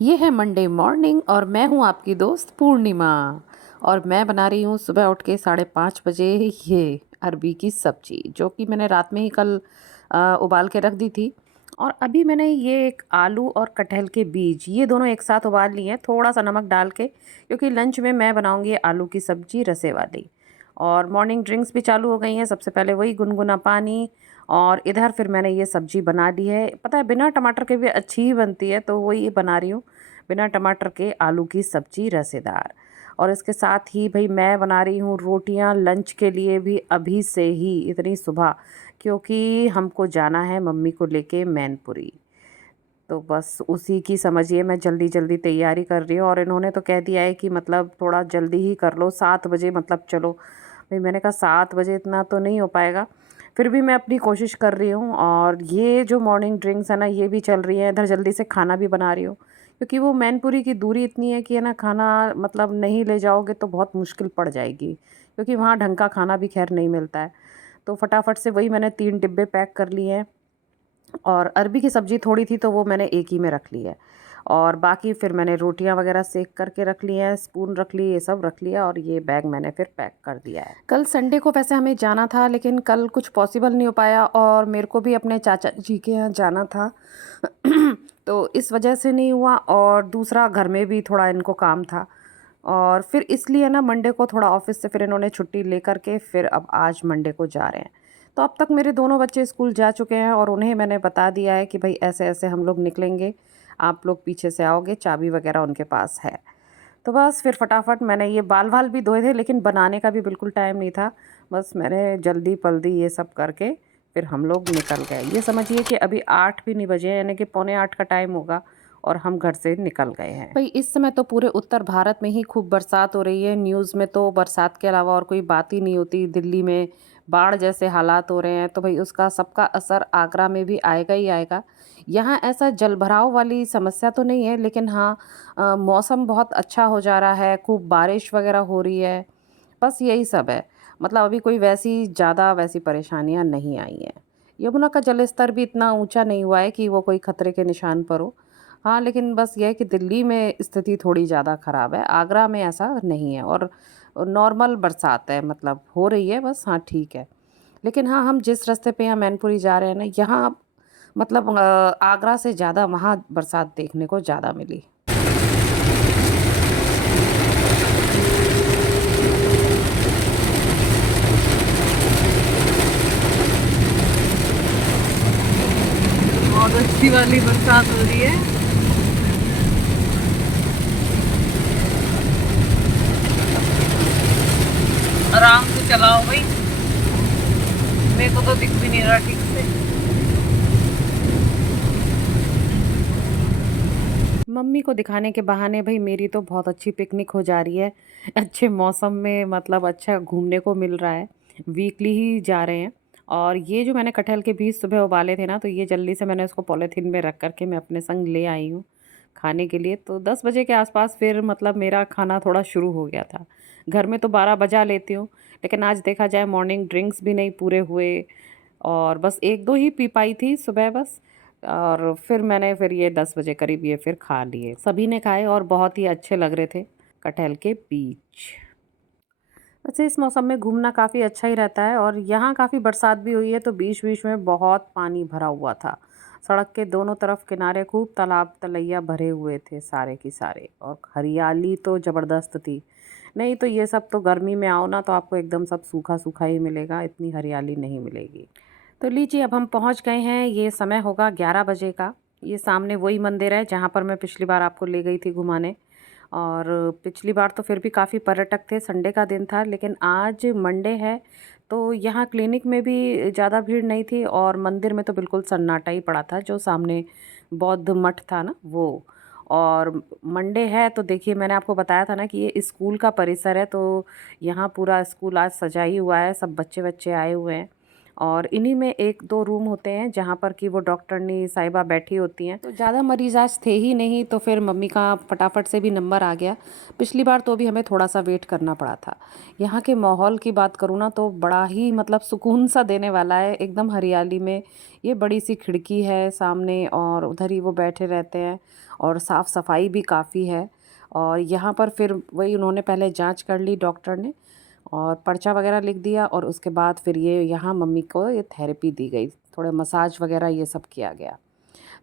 ये है Monday morning और मैं हूँ आपकी दोस्त पूर्णिमा। और मैं बना रही हूँ सुबह उठ के 5:30 बजे ये अरबी की सब्जी, जो कि मैंने रात में ही कल उबाल के रख दी थी। और अभी मैंने ये एक आलू और कटहल के बीज ये दोनों एक साथ उबाल लिए हैं, थोड़ा सा नमक डाल के, क्योंकि लंच में मैं बनाऊंगी आलू की सब्जी रसे वाली। और मॉर्निंग ड्रिंक्स भी चालू हो गई हैं। सबसे पहले वही गुनगुना पानी, और इधर फिर मैंने ये सब्जी बना ली है। पता है, बिना टमाटर के भी अच्छी ही बनती है, तो वही बना रही हूँ, बिना टमाटर के आलू की सब्जी रसेदार। और इसके साथ ही भाई मैं बना रही हूँ रोटियाँ लंच के लिए भी अभी से ही, इतनी सुबह, क्योंकि हमको जाना है मम्मी को लेके मैनपुरी। तो बस उसी की समझिए मैं जल्दी जल्दी तैयारी कर रही हूँ। और इन्होंने तो कह दिया है कि मतलब थोड़ा जल्दी ही कर लो, 7 बजे मतलब चलो। भाई मैंने कहा 7 बजे इतना तो नहीं हो पाएगा, फिर भी मैं अपनी कोशिश कर रही हूँ। और ये जो मॉर्निंग ड्रिंक्स है ना, ये भी चल रही है, इधर जल्दी से खाना भी बना रही हूँ, क्योंकि वो मैनपुरी की दूरी इतनी है कि है ना, खाना मतलब नहीं ले जाओगे तो बहुत मुश्किल पड़ जाएगी, क्योंकि वहाँ ढंग का खाना भी खैर नहीं मिलता है। तो फटाफट से वही मैंने 3 डिब्बे पैक कर लिए हैं। और अरबी की सब्ज़ी थोड़ी थी तो वो मैंने एक ही में रख ली है। और बाकी फिर मैंने रोटियां वगैरह सेक करके रख ली हैं, स्पून रख ली, ये सब रख लिया, और ये बैग मैंने फिर पैक कर दिया है। कल संडे को वैसे हमें जाना था, लेकिन कल कुछ पॉसिबल नहीं हो पाया, और मेरे को भी अपने चाचा जी के यहाँ जाना था तो इस वजह से नहीं हुआ, और दूसरा घर में भी थोड़ा इनको काम था। और फिर इसलिए ना मंडे को थोड़ा ऑफिस से फिर इन्होंने छुट्टी ले करके फिर अब आज मंडे को जा रहे हैं। तो अब तक मेरे दोनों बच्चे स्कूल जा चुके हैं, और उन्हें मैंने बता दिया है कि भाई ऐसे ऐसे हम लोग निकलेंगे, आप लोग पीछे से आओगे, चाबी वगैरह उनके पास है। तो बस फिर फटाफट मैंने ये बाल वाल भी धोए थे, लेकिन बनाने का भी बिल्कुल टाइम नहीं था। बस मैंने जल्दी पल्दी ये सब करके फिर हम लोग निकल गए। ये समझिए कि अभी 8 भी नहीं बजे हैं, यानी कि पौने 8 का टाइम होगा, और हम घर से निकल गए हैं। भाई इस समय तो पूरे उत्तर भारत में ही खूब बरसात हो रही है। न्यूज़ में तो बरसात के अलावा और कोई बात ही नहीं होती। दिल्ली में बाढ़ जैसे हालात हो रहे हैं, तो भाई उसका सबका असर आगरा में भी आएगा ही आएगा। यहाँ ऐसा जलभराव वाली समस्या तो नहीं है, लेकिन हाँ, मौसम बहुत अच्छा हो जा रहा है, खूब बारिश वगैरह हो रही है। बस यही सब है। मतलब अभी कोई वैसी ज़्यादा वैसी परेशानियाँ नहीं आई हैं। यमुना का जलस्तर भी इतना ऊँचा नहीं हुआ है कि वो कोई खतरे के निशान पर हो। हाँ, लेकिन बस ये है कि दिल्ली में स्थिति थोड़ी ज़्यादा ख़राब है, आगरा में ऐसा नहीं है। और नॉर्मल बरसात है, मतलब हो रही है बस, हाँ ठीक है। लेकिन हाँ, हम जिस रास्ते पे यहाँ मैनपुरी जा रहे हैं ना, यहाँ मतलब आगरा से ज़्यादा वहाँ बरसात देखने को ज़्यादा मिली। बहुत अच्छी वाली बरसात हो रही है। आराम से चलाओ भाई, मेरे को तो दिख भी नहीं रहा ठीक से। मम्मी को दिखाने के बहाने भाई मेरी तो बहुत अच्छी पिकनिक हो जा रही है। अच्छे मौसम में मतलब अच्छा घूमने को मिल रहा है। वीकली ही जा रहे हैं। और ये जो मैंने कटहल के बीज सुबह उबाले थे ना, तो ये जल्दी से मैंने उसको पॉलीथीन में रख करके मैं अपने संग ले आई हूँ खाने के लिए। तो 10 बजे के आसपास फिर मतलब मेरा खाना थोड़ा शुरू हो गया था। घर में तो 12 बजा लेती हूँ, लेकिन आज देखा जाए मॉर्निंग ड्रिंक्स भी नहीं पूरे हुए, और बस एक दो ही पी पाई थी सुबह बस। और फिर मैंने फिर ये 10 बजे करीब ये फिर खा लिए, सभी ने खाए और बहुत ही अच्छे लग रहे थे कटहल के बीज। वैसे इस मौसम में घूमना काफ़ी अच्छा ही रहता है, और यहाँ काफ़ी बरसात भी हुई है, तो बीच बीच में बहुत पानी भरा हुआ था। सड़क के दोनों तरफ किनारे खूब तालाब तलैया भरे हुए थे सारे की सारे, और हरियाली तो ज़बरदस्त थी। नहीं तो ये सब तो गर्मी में आओ ना, तो आपको एकदम सब सूखा सूखा ही मिलेगा, इतनी हरियाली नहीं मिलेगी। तो लीजिए अब हम पहुँच गए हैं, ये समय होगा 11 बजे का। ये सामने वही मंदिर है जहाँ पर मैं पिछली बार आपको ले गई थी घुमाने। और पिछली बार तो फिर भी काफ़ी पर्यटक थे, संडे का दिन था, लेकिन आज मंडे है, तो यहाँ क्लिनिक में भी ज़्यादा भीड़ नहीं थी, और मंदिर में तो बिल्कुल सन्नाटा ही पड़ा था, जो सामने बौद्ध मठ था ना वो। और मंडे है तो देखिए, मैंने आपको बताया था ना कि ये स्कूल का परिसर है, तो यहाँ पूरा स्कूल आज सजा ही हुआ है, सब बच्चे बच्चे आए हुए हैं। और इन्हीं में 1-2 रूम होते हैं जहाँ पर कि वो डॉक्टरनी साहिबा बैठी होती हैं। तो ज़्यादा मरीज़ आज थे ही नहीं, तो फिर मम्मी का फटाफट से भी नंबर आ गया। पिछली बार तो भी हमें थोड़ा-सा वेट करना पड़ा था। यहाँ के माहौल की बात करूँ ना तो बड़ा ही मतलब सुकून सा देने वाला है, एकदम हरियाली में। ये बड़ी-सी खिड़की है सामने और उधर ही वो बैठे रहते हैं और साफ़-सफ़ाई भी काफ़ी है। और यहाँ पर फिर वही उन्होंने पहले जाँच कर ली डॉक्टर ने और पर्चा वगैरह लिख दिया और उसके बाद फिर ये यहाँ मम्मी को ये थेरेपी दी गई, थोड़े मसाज वगैरह ये सब किया गया।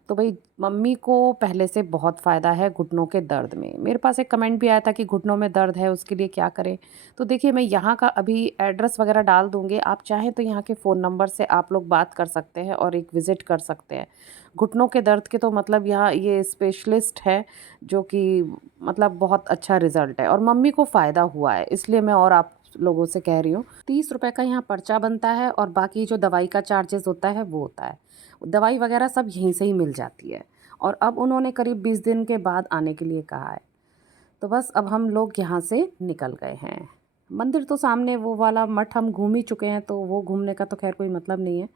तो भई मम्मी को पहले से बहुत फ़ायदा है घुटनों के दर्द में। मेरे पास एक कमेंट भी आया था कि घुटनों में दर्द है उसके लिए क्या करें? तो देखिए मैं यहाँ का अभी एड्रेस वगैरह डाल दूँगी, आप चाहें तो यहाँ के फ़ोन नंबर से आप लोग बात कर सकते हैं और एक विज़िट कर सकते हैं। घुटनों के दर्द के तो मतलब यहाँ ये स्पेशलिस्ट है जो कि मतलब बहुत अच्छा रिज़ल्ट है और मम्मी को फ़ायदा हुआ है, इसलिए मैं और आप लोगों से कह रही हूँ। ₹30 का यहाँ पर्चा बनता है और बाकी जो दवाई का चार्जेज़ होता है वो होता है। दवाई वगैरह सब यहीं से ही मिल जाती है और अब उन्होंने करीब 20 दिन के बाद आने के लिए कहा है। तो बस अब हम लोग यहाँ से निकल गए हैं। मंदिर तो सामने वो वाला मठ हम घूम ही चुके हैं, तो वो घूमने का तो ख़ैर कोई मतलब नहीं है।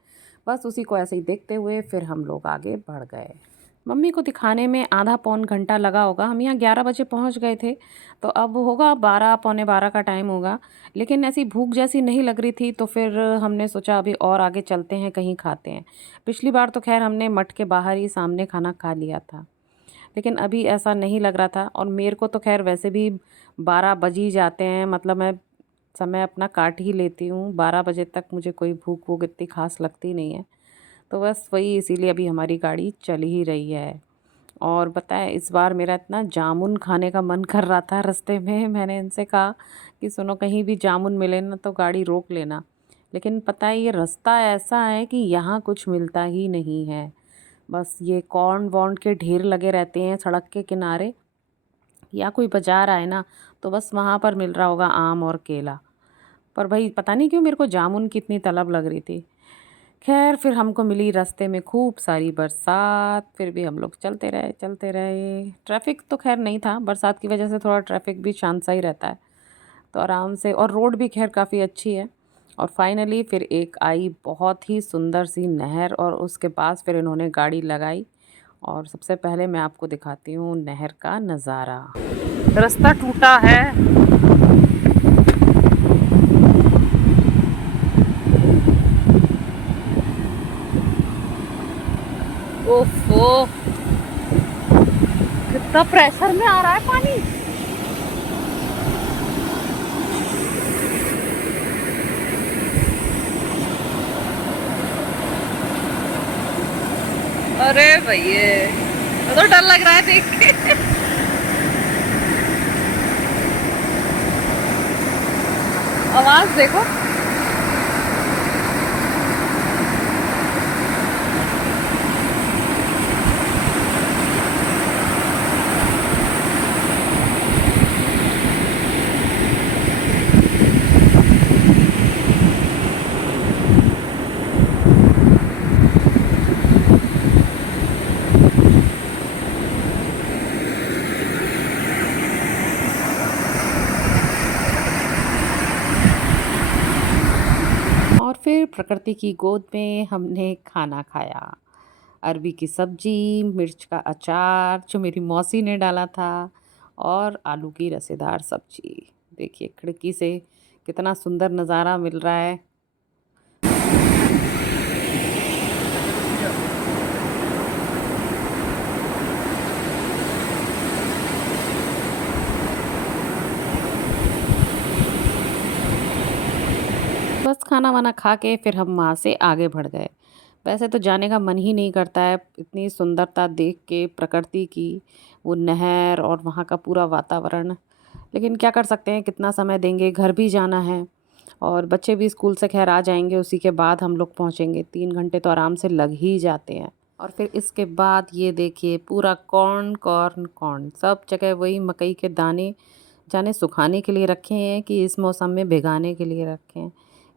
बस उसी को ऐसे ही देखते हुए फिर हम लोग आगे बढ़ गए। मम्मी को दिखाने में आधा पौन घंटा लगा होगा। हम यहाँ 11 बजे पहुँच गए थे, तो अब होगा 12 पौने 12 का टाइम होगा। लेकिन ऐसी भूख जैसी नहीं लग रही थी, तो फिर हमने सोचा अभी और आगे चलते हैं, कहीं खाते हैं। पिछली बार तो ख़ैर हमने मठ के बाहर ही सामने खाना खा लिया था। लेकिन अभी ऐसा नहीं लग रहा था और मेरे को तो ख़ैर वैसे भी 12 बज ही जाते हैं, मतलब मैं समय अपना काट ही लेती हूँ। 12 बजे तक मुझे कोई भूख वूख इतनी ख़ास लगती नहीं है। तो बस वही इसीलिए अभी हमारी गाड़ी चल ही रही है। और पता है इस बार मेरा इतना जामुन खाने का मन कर रहा था रास्ते में, मैंने इनसे कहा कि सुनो कहीं भी जामुन मिले ना तो गाड़ी रोक लेना। लेकिन पता है ये रास्ता ऐसा है कि यहाँ कुछ मिलता ही नहीं है। बस ये कॉर्न वॉर्न के ढेर लगे रहते हैं सड़क के किनारे, या कोई बाज़ार आए ना तो बस वहाँ पर मिल रहा होगा आम और केला। पर भाई पता नहीं क्यों मेरे को जामुन की इतनी तलब लग रही थी। खैर फिर हमको मिली रास्ते में खूब सारी बरसात, फिर भी हम लोग चलते रहे चलते रहे। ट्रैफिक तो खैर नहीं था, बरसात की वजह से थोड़ा ट्रैफिक भी शांत सा ही रहता है, तो आराम से, और रोड भी खैर काफ़ी अच्छी है। और फाइनली फिर एक आई बहुत ही सुंदर सी नहर और उसके पास फिर इन्होंने गाड़ी लगाई और सबसे पहले मैं आपको दिखाती हूँ नहर का नज़ारा। रास्ता टूटा है। ओफो, कितना प्रेशर में आ रहा है पानी। अरे भैया तो डर लग रहा है देख के। आवाज देखो। और फिर प्रकृति की गोद में हमने खाना खाया। अरबी की सब्जी, मिर्च का अचार जो मेरी मौसी ने डाला था और आलू की रसेदार सब्जी। देखिए खिड़की से कितना सुंदर नज़ारा मिल रहा है। बस खाना वाना खा के फिर हम वहाँ से आगे बढ़ गए। वैसे तो जाने का मन ही नहीं करता है, इतनी सुंदरता देख के प्रकृति की, वो नहर और वहाँ का पूरा वातावरण। लेकिन क्या कर सकते हैं, कितना समय देंगे, घर भी जाना है और बच्चे भी स्कूल से खैर आ जाएंगे, उसी के बाद हम लोग पहुँचेंगे। 3 घंटे तो आराम से लग ही जाते हैं। और फिर इसके बाद ये देखिए पूरा कॉर्न कॉर्न कॉर्न, सब जगह वही मकई के दाने, जाने सुखाने के लिए रखे हैं कि इस मौसम में भिगाने के लिए रखे हैं,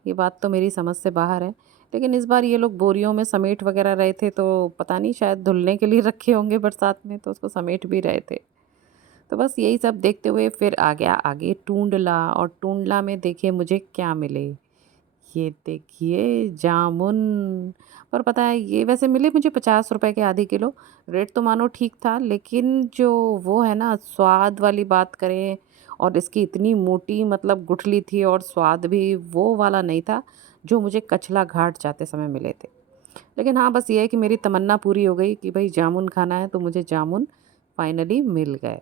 ये बात तो मेरी समझ से बाहर है। लेकिन इस बार ये लोग बोरियों में समेट वगैरह रहे थे, तो पता नहीं शायद धुलने के लिए रखे होंगे बरसात में, तो उसको समेट भी रहे थे। तो बस यही सब देखते हुए फिर आ गया आगे टूंडला, और टूंडला में देखिए मुझे क्या मिले। ये देखिए जामुन। पर पता है ये वैसे मिले मुझे 50 रुपए के आधे किलो। रेट तो मानो ठीक था, लेकिन जो वो है ना स्वाद वाली बात करें, और इसकी इतनी मोटी मतलब गुठली थी और स्वाद भी वो वाला नहीं था जो मुझे कचला घाट जाते समय मिले थे। लेकिन हाँ, बस ये है कि मेरी तमन्ना पूरी हो गई कि भाई जामुन खाना है, तो मुझे जामुन फाइनली मिल गए।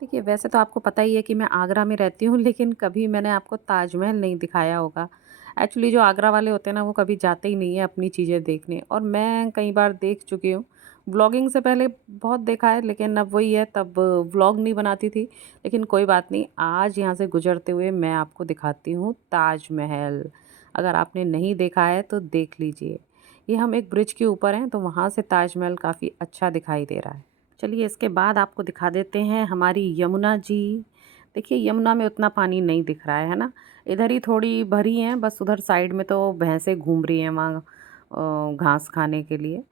देखिए, वैसे तो आपको पता ही है कि मैं आगरा में रहती हूँ, लेकिन कभी मैंने आपको ताजमहल नहीं दिखाया होगा। एक्चुअली जो आगरा वाले होते हैं ना, वो कभी जाते ही नहीं हैं अपनी चीज़ें देखने, और मैं कई बार देख चुकी हूँ। व्लॉगिंग से पहले बहुत देखा है, लेकिन अब वही है, तब व्लॉग नहीं बनाती थी। लेकिन कोई बात नहीं, आज यहाँ से गुज़रते हुए मैं आपको दिखाती हूँ ताजमहल। अगर आपने नहीं देखा है तो देख लीजिए। ये हम एक ब्रिज के ऊपर हैं, तो वहाँ से ताजमहल काफ़ी अच्छा दिखाई दे रहा है। चलिए इसके बाद आपको दिखा देते हैं हमारी यमुना जी। देखिए यमुना में उतना पानी नहीं दिख रहा है ना? इधर ही थोड़ी भरी हैं, बस उधर साइड में तो भैंसें घूम रही हैं वहाँ घास खाने के लिए।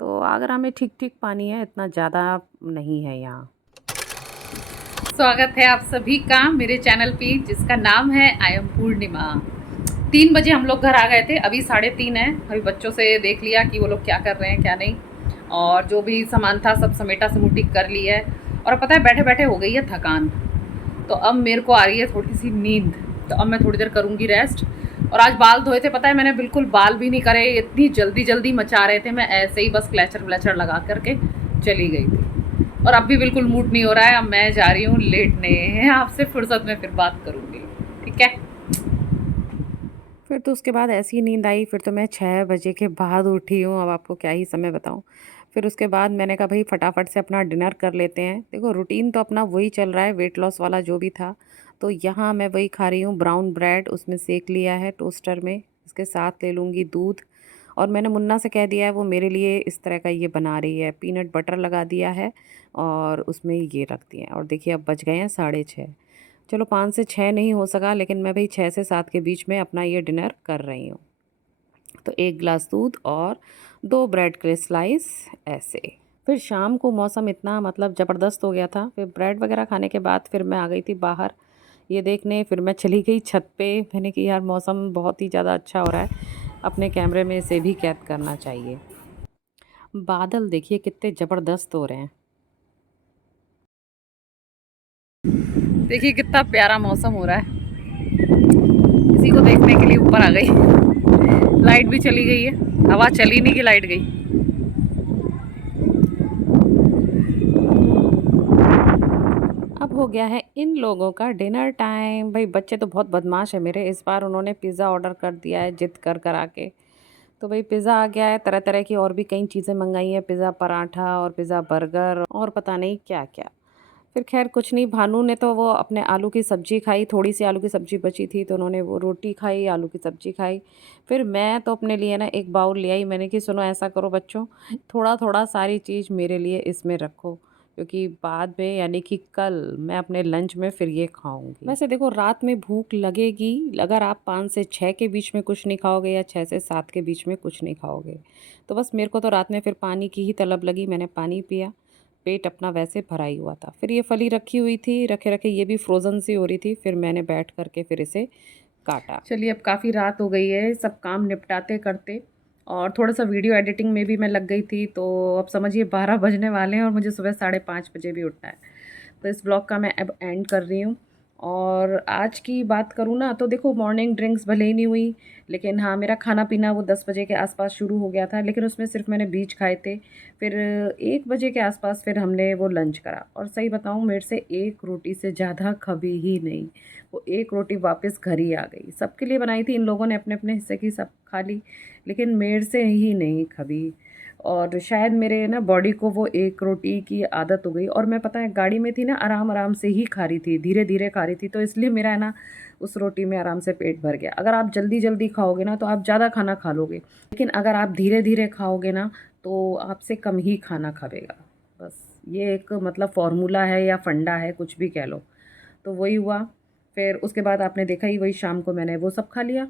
तो आगरा में ठीक-ठीक पानी है, इतना ज़्यादा नहीं है यहाँ। स्वागत है आप सभी का मेरे चैनल पे जिसका नाम है आई एम पूर्णिमा। 3 बजे हम लोग घर आ गए थे, अभी 3:30 है। अभी बच्चों से देख लिया कि वो लोग क्या कर रहे हैं क्या नहीं, और जो भी सामान था सब समेटा समुटी कर लिया है। और पता है बैठे बैठे हो गई है थकान, तो अब मेरे को आ रही है थोड़ी सी नींद। तो अब मैं थोड़ी देर करूँगी रेस्ट। और आज बाल धोए थे, पता है मैंने बिल्कुल बाल भी नहीं करे, इतनी जल्दी जल्दी मचा रहे थे, मैं ऐसे ही बस क्लैचर व्लैचर लगा करके चली गई थी। और अब भी बिल्कुल मूड नहीं हो रहा है, अब मैं जा रही हूँ लेटने। आपसे फुर्सत में फिर बात करूँगी, ठीक है। फिर तो उसके बाद ऐसी नींद आई, फिर तो मैं 6 बजे के बाद उठी हूँ, अब आपको क्या ही समय बताऊँ। फिर उसके बाद मैंने कहा भई फटाफट से अपना डिनर कर लेते हैं। देखो रूटीन तो अपना वही चल रहा है, वेट लॉस वाला जो भी था। तो यहाँ मैं वही खा रही हूँ, ब्राउन ब्रेड उसमें सेंक लिया है टोस्टर में, इसके साथ ले लूँगी दूध। और मैंने मुन्ना से कह दिया है वो मेरे लिए इस तरह का ये बना रही है, पीनट बटर लगा दिया है और उसमें ये रख दिए हैं। और देखिए अब बज गए हैं 6:30। चलो 5 से 6 नहीं हो सका, लेकिन मैं भई 6 से 7 के बीच में अपना ये डिनर कर रही हूँ। तो 1 ग्लास दूध और 2 ब्रेड के स्लाइस ऐसे। फिर शाम को मौसम इतना मतलब ज़बरदस्त हो गया था, फिर ब्रेड वग़ैरह खाने के बाद फिर मैं आ गई थी बाहर ये देखने। फिर मैं चली गई छत पे, मैंने कि यार मौसम बहुत ही ज़्यादा अच्छा हो रहा है, अपने कैमरे में इसे भी कैद करना चाहिए। बादल देखिए कितने ज़बरदस्त हो रहे हैं। देखिए कितना प्यारा मौसम हो रहा है, इसी को देखने के लिए ऊपर आ गई। लाइट भी चली गई है, हवा चली नहीं कि लाइट गई। अब हो गया है इन लोगों का डिनर टाइम। भाई बच्चे तो बहुत बदमाश है मेरे, इस बार उन्होंने पिज़्ज़ा ऑर्डर कर दिया है जिद कर कर आके। तो भाई पिज़्ज़ा आ गया है, तरह तरह की और भी कई चीज़ें मंगाई हैं, पिज़्ज़ा पराठा और पिज़्ज़ा बर्गर और पता नहीं क्या क्या। फिर खैर कुछ नहीं, भानु ने तो वो अपने आलू की सब्ज़ी खाई, थोड़ी सी आलू की सब्ज़ी बची थी तो उन्होंने वो रोटी खाई, आलू की सब्ज़ी खाई। फिर मैं तो अपने लिए ना एक बाउल ले आई, मैंने कि सुनो ऐसा करो बच्चों, थोड़ा थोड़ा सारी चीज़ मेरे लिए इसमें रखो, क्योंकि बाद में यानी कि कल मैं अपने लंच में फिर ये खाऊंगी। वैसे देखो रात में भूख लगेगी, अगर आप 5 से 6 के बीच में कुछ नहीं खाओगे या 6 से 7 के बीच में कुछ नहीं खाओगे। तो बस मेरे को तो रात में फिर पानी की ही तलब लगी, मैंने पानी पिया, पेट अपना वैसे भरा ही हुआ था। फिर ये फली रखी हुई थी, रखे रखे ये भी फ्रोज़न सी हो रही थी, फिर मैंने बैठ करके फिर इसे काटा। चलिए अब काफ़ी रात हो गई है, सब काम निपटाते करते, और थोड़ा सा वीडियो एडिटिंग में भी मैं लग गई थी। तो अब समझिए 12 बजने वाले हैं और मुझे सुबह 5:30 बजे भी उठना है। तो इस ब्लॉग का मैं अब एंड कर रही हूँ। और आज की बात करूँ ना तो देखो मॉर्निंग ड्रिंक्स भले ही नहीं हुई, लेकिन हाँ मेरा खाना पीना वो 10 बजे के आसपास शुरू हो गया था, लेकिन उसमें सिर्फ मैंने बीज खाए थे। फिर 1 बजे के आसपास फिर हमने वो लंच करा, और सही बताऊँ मेरे से एक रोटी से ज़्यादा कभी ही नहीं, वो एक रोटी वापस घर ही आ गई। सबके लिए बनाई थी, इन लोगों ने अपने अपने हिस्से की सब खा ली, लेकिन मेरे से ही नहीं कभी। और शायद मेरे ना बॉडी को वो एक रोटी की आदत हो गई, और मैं पता है गाड़ी में थी ना, आराम आराम से ही खा रही थी, धीरे धीरे खा रही थी, तो इसलिए मेरा है ना उस रोटी में आराम से पेट भर गया। अगर आप जल्दी जल्दी खाओगे ना तो आप ज़्यादा खाना खा लोगे, लेकिन अगर आप धीरे धीरे खाओगे ना तो आपसे कम ही खाना खाएगा। बस ये एक मतलब फॉर्मूला है या फंडा है, कुछ भी कह लो। तो वही हुआ। फिर उसके बाद आपने देखा ही, वही शाम को मैंने वो सब खा लिया।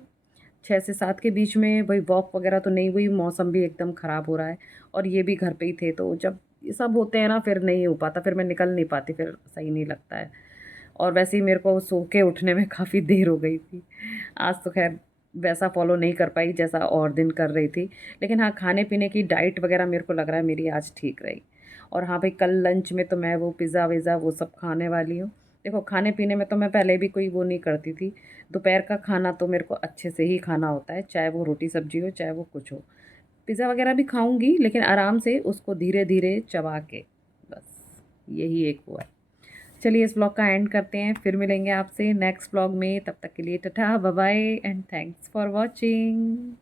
6 से 7 के बीच में वही वॉक वगैरह तो नहीं हुई, मौसम भी एकदम ख़राब हो रहा है और ये भी घर पे ही थे, तो जब ये सब होते हैं ना फिर नहीं हो पाता, फिर मैं निकल नहीं पाती, फिर सही नहीं लगता है। और वैसे ही मेरे को सो के उठने में काफ़ी देर हो गई थी। आज तो खैर वैसा फॉलो नहीं कर पाई जैसा और दिन कर रही थी। लेकिन हाँ, खाने पीने की डाइट वगैरह मेरे को लग रहा है मेरी आज ठीक रही। और हाँ भाई, कल लंच में तो मैं वो पिज़्ज़ा विज़्ज़ा वो सब खाने वाली हूँ। देखो, खाने पीने में तो मैं पहले भी कोई वो नहीं करती थी। दोपहर का खाना तो मेरे को अच्छे से ही खाना होता है, चाहे वो रोटी सब्जी हो, चाहे वो कुछ हो। पिज़्ज़ा वगैरह भी खाऊंगी, लेकिन आराम से उसको धीरे धीरे चबा के, बस यही एक हुआ है। चलिए, इस ब्लॉग का एंड करते हैं, फिर मिलेंगे आपसे नेक्स्ट ब्लॉग में। तब तक के लिए tata bye bye and thanks for watching.